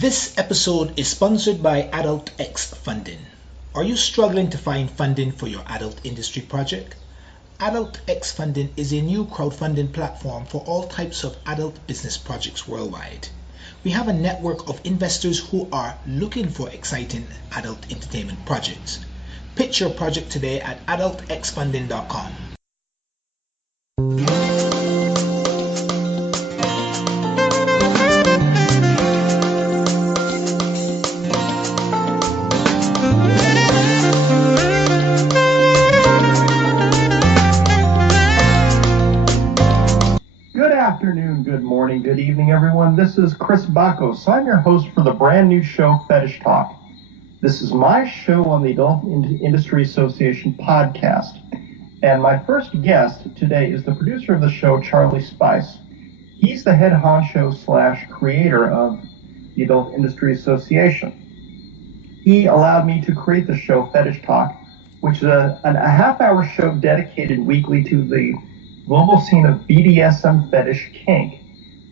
This episode is sponsored by Adult X Funding. Are you struggling to find funding for your adult industry project? Adult X Funding is a new crowdfunding platform for all types of adult business projects worldwide. We have a network of investors who are looking for exciting adult entertainment projects. Pitch your project today at adultxfunding.com. Good morning, good evening, everyone. This is Chris Bacos. I'm your host for the brand new show, Fetish Talk. This is my show on the Adult Industry Association podcast. And my first guest today is the producer of the show, Charlie Spice. He's the head honcho / creator of the Adult Industry Association. He allowed me to create the show, Fetish Talk, which is a half-hour show dedicated weekly to the global scene of BDSM fetish kink,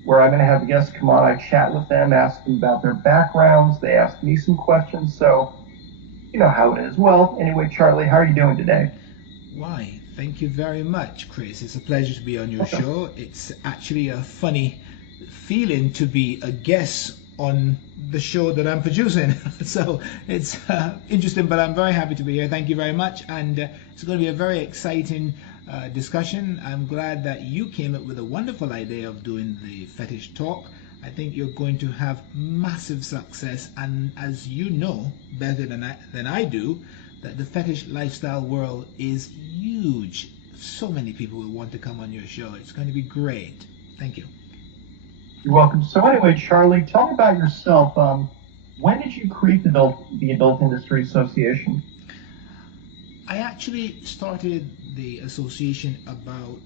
where I'm going to have guests come on, I chat with them, ask them about their backgrounds, they ask me some questions, so you know how it is. Well, anyway, Charlie, how are you doing today? Why, thank you very much, Chris. It's a pleasure to be on your show. It's actually a funny feeling to be a guest on the show that I'm producing. So it's interesting, but I'm very happy to be here. Thank you very much. And it's going to be a very exciting discussion. I'm glad that you came up with a wonderful idea of doing the Fetish Talk. I think you're going to have massive success, and as you know better than I do, that the fetish lifestyle world is huge. So many people will want to come on your show. It's going to be great. Thank you. You're welcome. So anyway, Charlie, tell me about yourself. When did you create the Adult Industry Association? I actually started the association about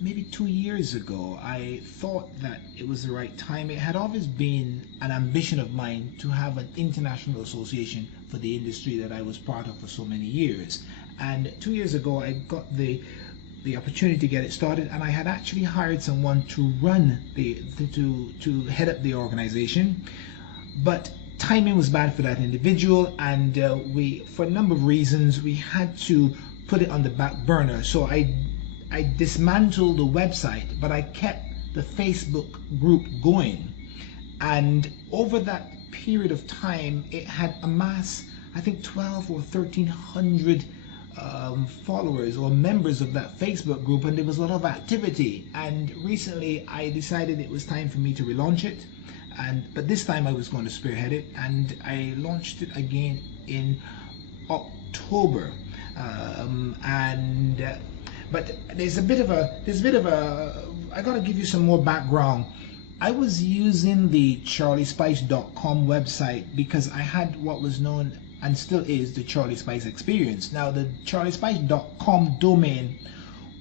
maybe 2 years ago. I thought that it was the right time. It had always been an ambition of mine to have an international association for the industry that I was part of for so many years. And 2 years ago, I got the opportunity to get it started, and I had actually hired someone to run to head up the organization. But timing was bad for that individual, and for a number of reasons, we had to put it on the back burner. So I dismantled the website, but I kept the Facebook group going. And over that period of time, it had amassed, I think, 12 or 1,300 followers or members of that Facebook group, and there was a lot of activity. And recently, I decided it was time for me to relaunch it. But this time I was going to spearhead it, and I launched it again in October. But there's a bit of a I gotta give you some more background. I was using the charliespice.com website because I had what was known and still is the Charlie Spice experience. Now, the charliespice.com domain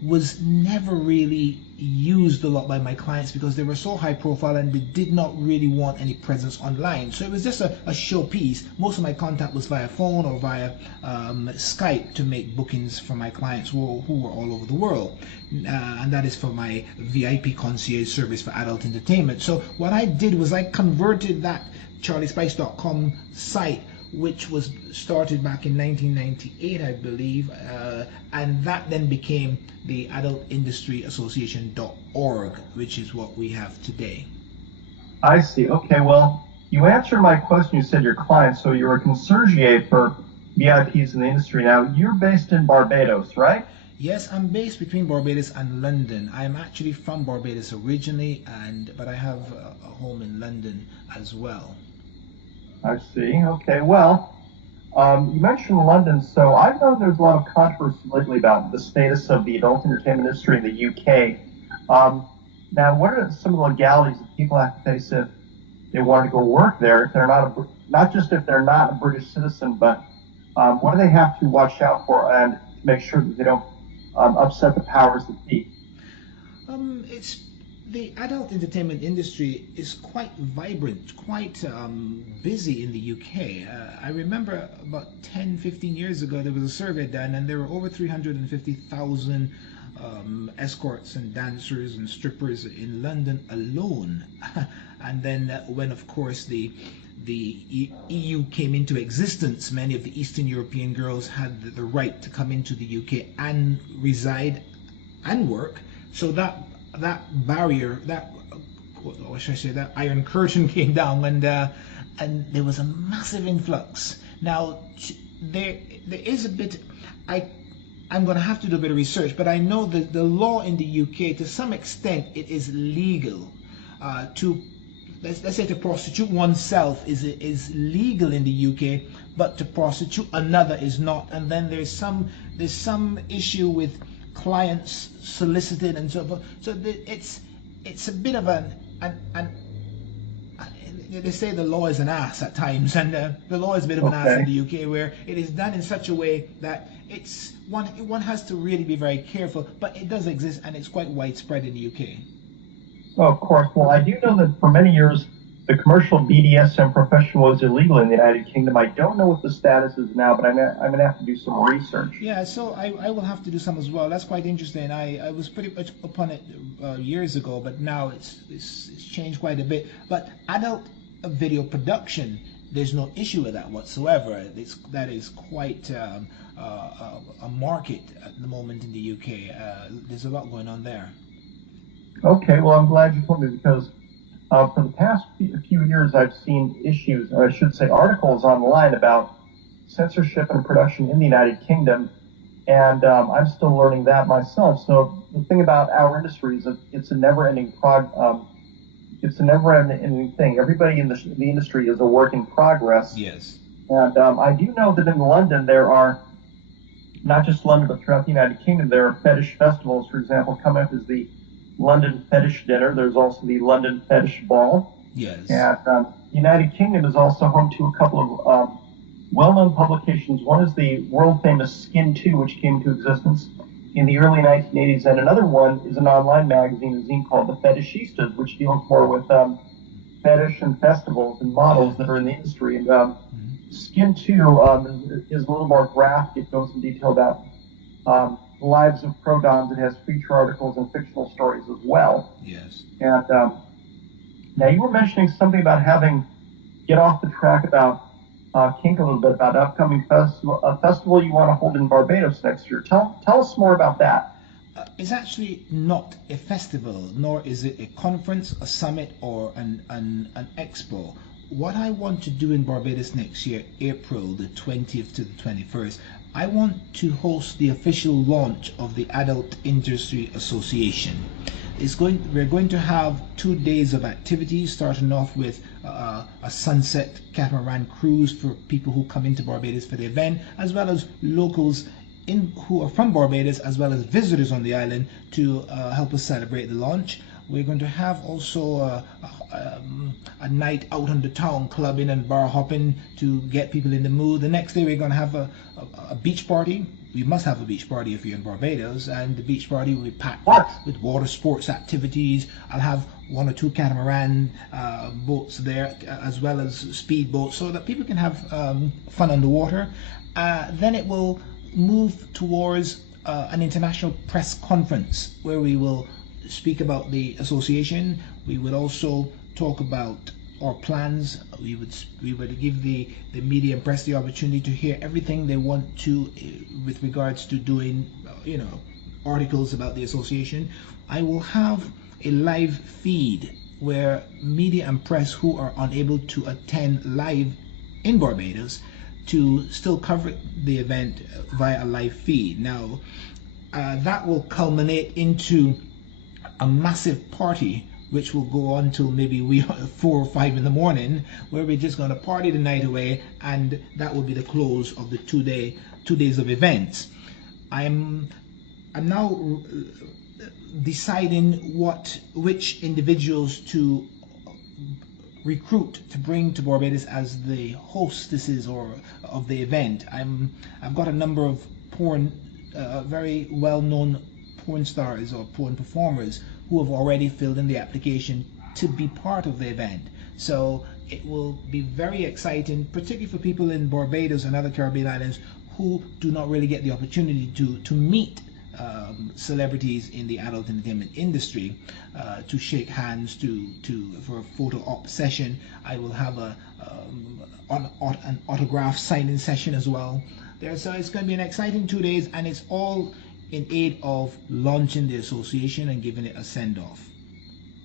was never really used a lot by my clients because they were so high profile and they did not really want any presence online. So it was just a showpiece. Most of my contact was via phone or via Skype to make bookings for my clients who were all over the world. And that is for my VIP concierge service for adult entertainment. So what I did was I converted that charliespice.com site, which was started back in 1998, I believe, and that then became the Adult Industry Association.org, which is what we have today. I see. Okay, well, you answered my question. You said your clients, so you're a concierge for VIPs in the industry. Now, you're based in Barbados, right? Yes, I'm based between Barbados and London. I'm actually from Barbados originally, but I have a home in London as well. I see. Okay, well, you mentioned London, so I've known there's a lot of controversy lately about the status of the adult entertainment industry in the UK. Now, what are some of the legalities that people have to face if they want to go work there, if they're not just if they're not a British citizen, but what do they have to watch out for and make sure that they don't upset the powers that be? The adult entertainment industry is quite vibrant, quite busy in the UK. I remember about 10, 15 years ago, there was a survey done, and there were over 350,000 escorts and dancers and strippers in London alone. And then when, of course, the the EU came into existence, many of the Eastern European girls had the right to come into the UK and reside and work. So that barrier, that what should I say, that iron curtain came down, and there was a massive influx. Now there is a bit. I'm going to have to do a bit of research, but I know that the law in the UK, to some extent, it is legal to let's say to prostitute oneself is legal in the UK, but to prostitute another is not. And then there's some issue with clients solicited and so forth. So it's a bit of an they say the law is an ass at times, and the law is a bit of an ass in the UK, where it is done in such a way that it's one has to really be very careful. But it does exist, and it's quite widespread in the UK. Oh, of course. Well, I do know that for many years the commercial BDSM profession was illegal in the United Kingdom. I don't know what the status is now, but I'm going to have to do some research. Yeah, so I will have to do some as well. That's quite interesting. I was pretty much upon it years ago, but now it's changed quite a bit. But adult video production, there's no issue with that whatsoever. That is quite a market at the moment in the UK. There's a lot going on there. Okay, well, I'm glad you told me, because for the past few years I've seen issues, or I should say articles online about censorship and production in the United Kingdom, and I'm still learning that myself. So the thing about our industry is that it's a never-ending thing. Everybody in the industry is a work in progress. Yes. And I do know that in London there are, not just London, but throughout the United Kingdom, there are fetish festivals. For example, coming up is the London Fetish Dinner. There's also the London Fetish Ball. Yes. And the United Kingdom is also home to a couple of well-known publications. One is the world-famous Skin 2, which came into existence in the early 1980s, and another one is an online magazine, a zine called the Fetishistas, which deals more with fetish and festivals and models that are in the industry. And Skin 2 is a little more graphic. It goes in detail about lives of pro-doms. It has feature articles and fictional stories as well. Yes. And now you were mentioning something about get off the track about kink a little bit, about upcoming festival you want to hold in Barbados next year. Tell us more about that. It's actually not a festival, nor is it a conference, a summit, or an expo. What I want to do in Barbados next year, April the 20th to the 21st, I want to host the official launch of the Adult Industry Association. We're going to have 2 days of activities, starting off with a sunset catamaran cruise for people who come into Barbados for the event, as well as locals who are from Barbados, as well as visitors on the island, to help us celebrate the launch. We're going to have also a night out on the town, clubbing and bar hopping to get people in the mood. The next day we're going to have a beach party. We must have a beach party if you're in Barbados, and the beach party will be packed with water sports activities. I'll have 1 or 2 catamaran boats there, as well as speed boats, so that people can have fun on the water. Then it will move towards an international press conference, where we will speak about the association. We would also talk about our plans. We would give the media and press the opportunity to hear everything they want to with regards to doing articles about the association. I will have a live feed where media and press who are unable to attend live in Barbados to still cover the event via a live feed. Now that will culminate into a massive party, which will go on till maybe 4 or 5 in the morning, where we're just going to party the night away, and that will be the close of the 2 days of events. I'm now deciding which individuals to recruit to bring to Barbados as the hostesses of the event. I've got a number of very well-known porn stars or porn performers who have already filled in the application to be part of the event. So it will be very exciting, particularly for people in Barbados and other Caribbean islands who do not really get the opportunity to meet celebrities in the adult entertainment industry, to shake hands, for a photo op session. I will have a an autograph signing session as well. So it's going to be an exciting 2 days, and it's all in aid of launching the association and giving it a send off.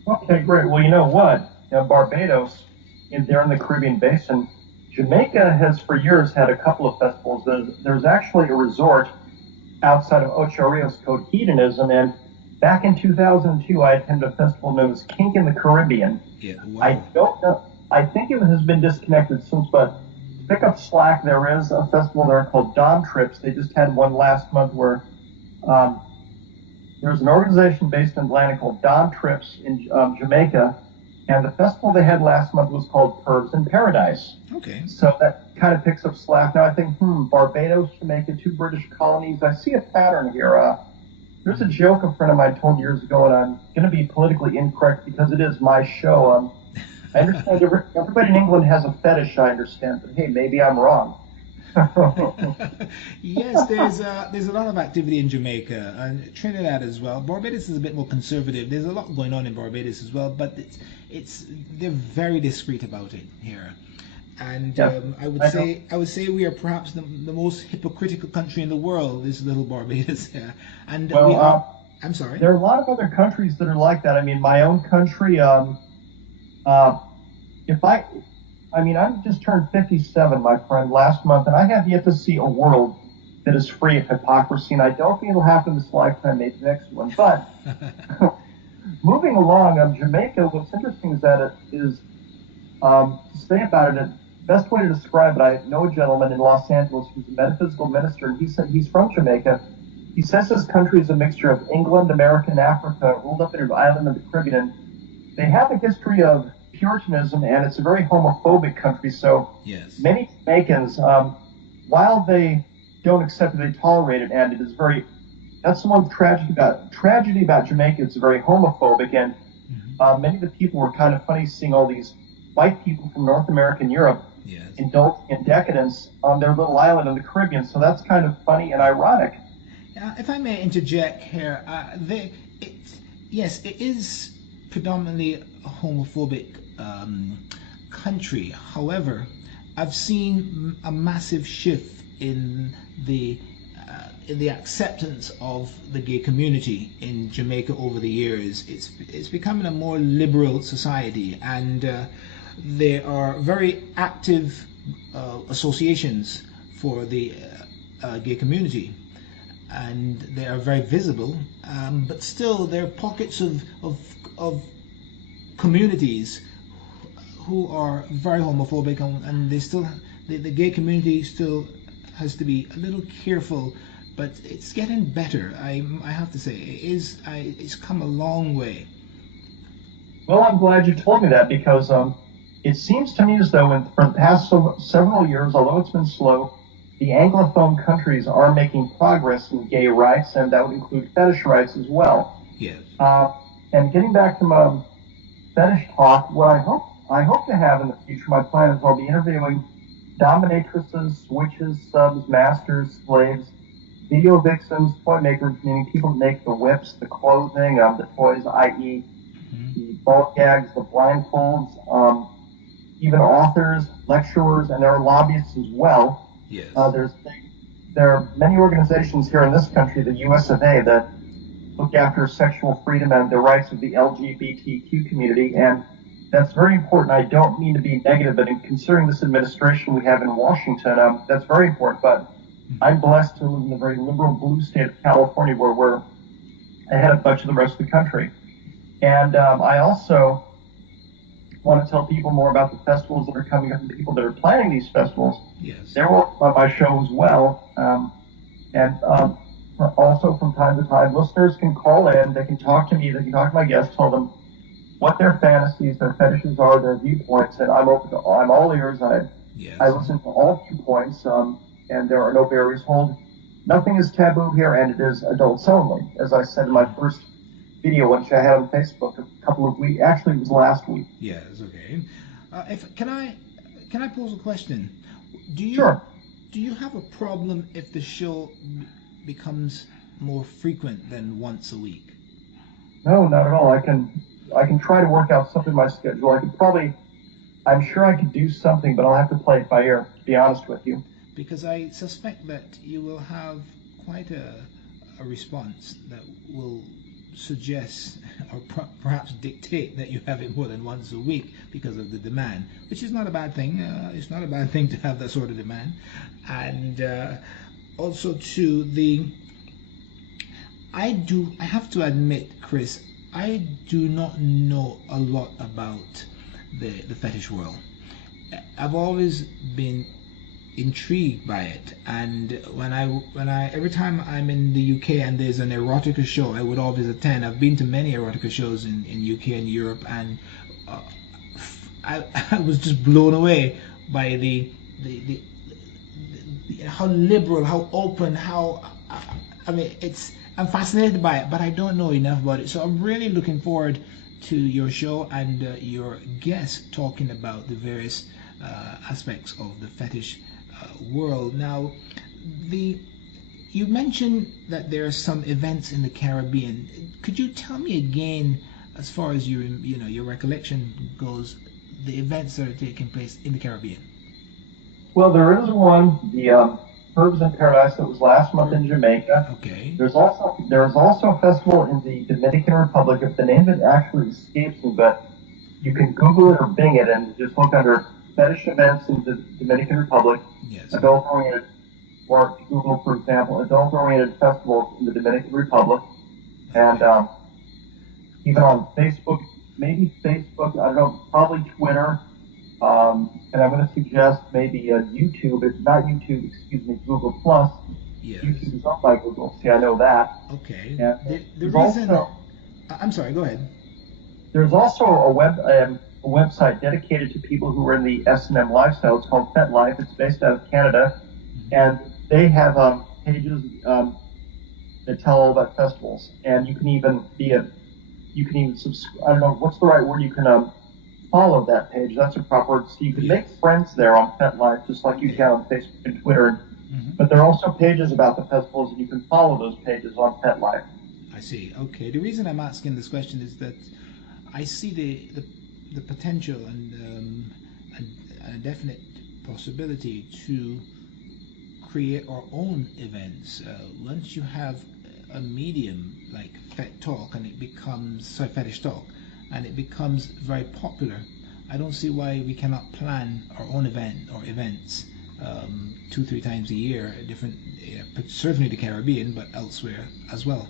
Okay, great. Well, you know what? Barbados, there in the Caribbean basin, Jamaica has for years had a couple of festivals. There's actually a resort outside of Ocho Rios called Hedonism, and back in 2002, I attended a festival known as Kink in the Caribbean. Yeah, wow. I don't know. I think it has been disconnected since, but to pick up slack, there is a festival there called Dom Trips. They just had one last month where there's an organization based in Atlanta called Dom Trips in Jamaica, and the festival they had last month was called Pervs in Paradise. Okay. So that kind of picks up slack. Now I think, Barbados, Jamaica, two British colonies. I see a pattern here. There's a joke a friend of mine told years ago, and I'm going to be politically incorrect because it is my show. I understand everybody in England has a fetish, I understand, but hey, maybe I'm wrong. Yes, there's a lot of activity in Jamaica and Trinidad as well. Barbados is a bit more conservative. There's a lot going on in Barbados as well, but they're very discreet about it here. And Yeah, I would say we are perhaps the most hypocritical country in the world. This little Barbados here, and Well, we are. I'm sorry. there are a lot of other countries that are like that. I mean, my own country. If I just turned 57, my friend, last month, and I have yet to see a world that is free of hypocrisy, and I don't think it'll happen this lifetime, maybe the next one. But moving along, Jamaica, what's interesting is that it is, to say about it, the best way to describe it, I know a gentleman in Los Angeles who's a metaphysical minister, and he said he's from Jamaica. He says this country is a mixture of England, America, and Africa rolled up into an island of the Caribbean. And they have a history of Puritanism, and it's a very homophobic country. So Yes. many Jamaicans, while they don't accept it, they tolerate it, and it is very. That's the one tragedy about Jamaica. It's very homophobic, and many of the people were kind of funny seeing all these white people from North America and Europe Yes. indulge in decadence on their little island in the Caribbean. So that's kind of funny and ironic. If I may interject here, yes, it is predominantly a homophobic country. However, I've seen a massive shift in the acceptance of the gay community in Jamaica over the years. It's becoming a more liberal society, and there are very active associations for the gay community, and they are very visible. But still, there are pockets of communities who are very homophobic, and the gay community still has to be a little careful. But it's getting better. I have to say, it's come a long way. Well, I'm glad you told me that because it seems to me as though for the past several years, although it's been slow, the Anglophone countries are making progress in gay rights, and that would include fetish rights as well. Yes. And getting back to fetish talk, what I hope to have in the future, my plan is I'll be interviewing dominatrices, witches, subs, masters, slaves, video vixens, toy makers, meaning people that make the whips, the clothing, the toys, i.e. the ball gags, the blindfolds, even authors, lecturers, and there are lobbyists as well. Yes. There are many organizations here in this country, the US of A, that look after sexual freedom and the rights of the LGBTQ community, and that's very important. I don't mean to be negative, but in considering this administration we have in Washington, that's very important. But I'm blessed to live in the very liberal blue state of California, where we're ahead of much of the rest of the country. And I also want to tell people more about the festivals that are coming up and people that are planning these festivals. Yes. They're on my show as well. And also from time to time, listeners can call in. They can talk to me. They can talk to my guests, tell them what their fantasies, their fetishes are, their viewpoints. And I'm all ears. Yes. I listen to all viewpoints. And there are no barriers. Nothing is taboo here, and it is adults only. As I said in my first video, which I had on Facebook a couple of weeks, actually it was last week. Yes, okay. Can I pose a question? Sure. Do you have a problem if the show becomes more frequent than once a week? No, not at all. I can try to work out something in my schedule. I'm sure I could do something, but I'll have to play it by ear, to be honest with you. Because I suspect that you will have quite a response that will suggest or perhaps dictate that you have it more than once a week because of the demand, which is not a bad thing. It's not a bad thing to have that sort of demand. And also to I have to admit, Chris, I do not know a lot about the fetish world. I've always been intrigued by it, and when I every time I'm in the UK and there's an erotica show, I would always attend. I've been to many erotica shows in UK and Europe, and I was just blown away by the how liberal, how open, how I mean, I'm fascinated by it, but I don't know enough about it. So I'm really looking forward to your show and your guests talking about the various aspects of the fetish world. Now, you mentioned that there are some events in the Caribbean. Could you tell me again, as far as your recollection goes, the events that are taking place in the Caribbean? Well, there is one, the Herbs in Paradise, that was last month in Jamaica. Okay. There is also a festival in the Dominican Republic. If the name of it actually escapes me, but you can Google it or Bing it and just look under Fetish Events in the Dominican Republic. Yes. Adult-oriented, or Google, for example, adult-oriented festivals in the Dominican Republic. And even on Facebook, maybe Facebook, I don't know, probably Twitter. And I'm going to suggest maybe YouTube. It's not YouTube, excuse me, Google Plus. Yes. YouTube is owned by Google. See, I know that. Okay. And The reason. I'm sorry. Go ahead. There's also a website dedicated to people who are in the S&M lifestyle. It's called Fet Life. It's based out of Canada, and they have pages that tell all about festivals. And you can even subscribe. I don't know what's the right word. You can follow that page. That's a proper word. So you can make friends there on Fet Life, just like you can on Facebook and Twitter. But there are also pages about the festivals, and you can follow those pages on Fet Life. I see. Okay. The reason I'm asking this question is that I see the potential and a definite possibility to create our own events. Once you have a medium like Fetish Talk and it becomes Fetish Talk and it becomes very popular, I don't see why we cannot plan our own event or events 2-3 times a year, different, certainly the Caribbean, but elsewhere as well.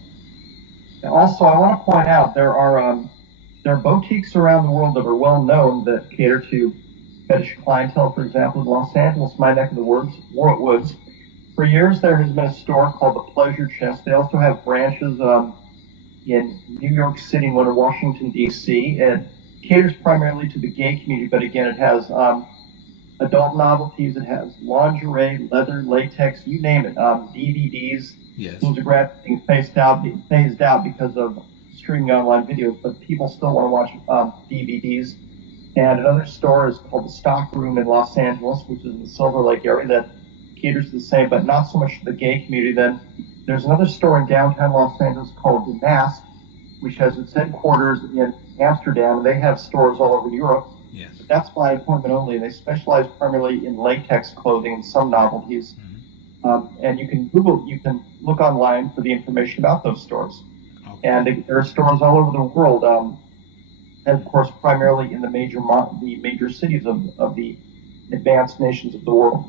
Also, I want to point out there are boutiques around the world that are well known that cater to fetish clientele. For example, in Los Angeles, my neck of the woods, for years there has been a store called the Pleasure Chest. They also have branches in New York City, one in Washington, D.C. It caters primarily to the gay community, but again, it has adult novelties. It has lingerie, leather, latex, you name it, DVDs. Yes. Those are gradually being phased out because of streaming online videos, but people still want to watch DVDs. And another store is called the Stock Room in Los Angeles, which is in the Silver Lake area, that caters to the same, but not so much to the gay community. Then there's another store in downtown Los Angeles called The Mask, which has its headquarters in Amsterdam, and they have stores all over Europe. Yes. But that's by appointment only, and they specialize primarily in latex clothing and some novelties. And you can look online for the information about those stores. Okay. And there are stores all over the world, and of course, primarily in the major cities of the advanced nations of the world.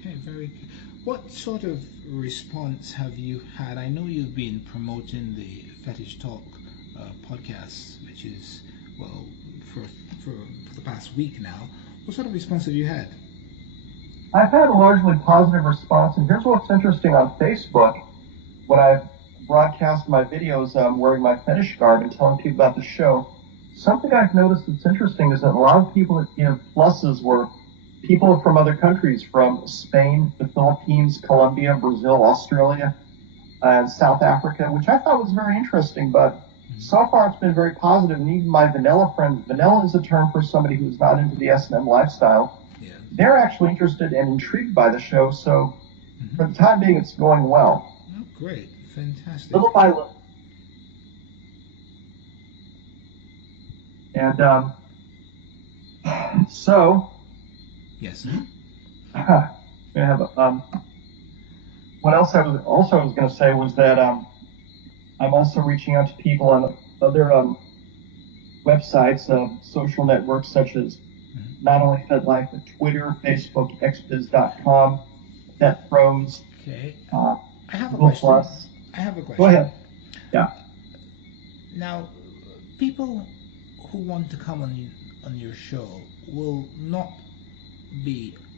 Okay, very good. What sort of response have you had? I know you've been promoting the Fetish Talk podcast, which is, well, for the past week now. What sort of response have you had? I've had a largely positive response, and here's what's interesting on Facebook. When I broadcast my videos wearing my fetish garb and telling people about the show, something I've noticed that's interesting is that a lot of people that give pluses were people from other countries, from Spain, the Philippines, Colombia, Brazil, Australia, and South Africa, which I thought was very interesting. But so far it's been very positive, and even my vanilla friends, vanilla is a term for somebody who's not into the S&M lifestyle. Yeah. They're actually interested and intrigued by the show, so for the time being it's going well. Oh, great. Fantastic. Little by little. And So, Yes. we have what else I was going to say was that I'm also reaching out to people on other websites, social networks such as not only FetLife, but Twitter, Facebook, xbiz.com, FetPros, Okay. I have a Google question. Plus. I have a question. Go ahead. Yeah. Now, people who want to come on your show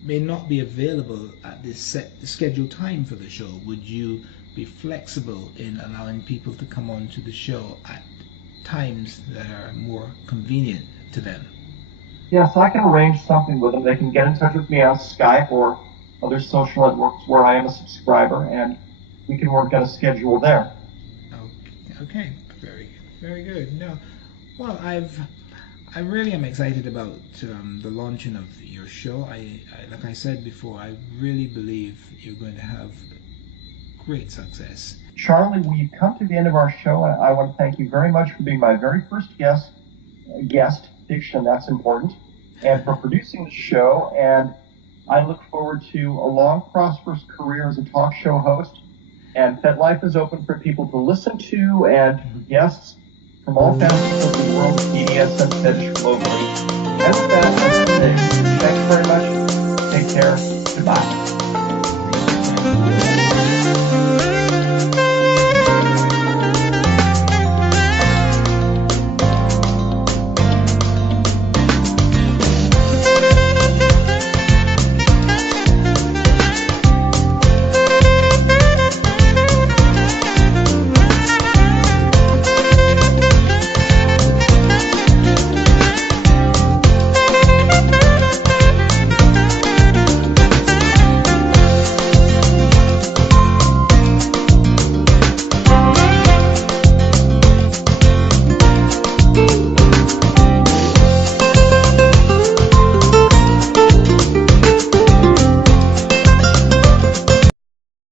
may not be available at this set scheduled time for the show. Would you be flexible in allowing people to come on to the show at times that are more convenient to them? Yes, I can arrange something with them. They can get in touch with me on Skype or other social networks where I am a subscriber, and we can work out a schedule there. Okay. Very good. No, well, I really am excited about the launching of your show. I like I said before, I really believe you're going to have great success. Charlie, we've come to the end of our show, and I want to thank you very much for being my very first guest, diction, that's important, and for producing the show. And I look forward to a long, prosperous career as a talk show host. And FetLife is open for people to listen to and for guests from all facets of the world of BDSM fetish globally. And with that, let's say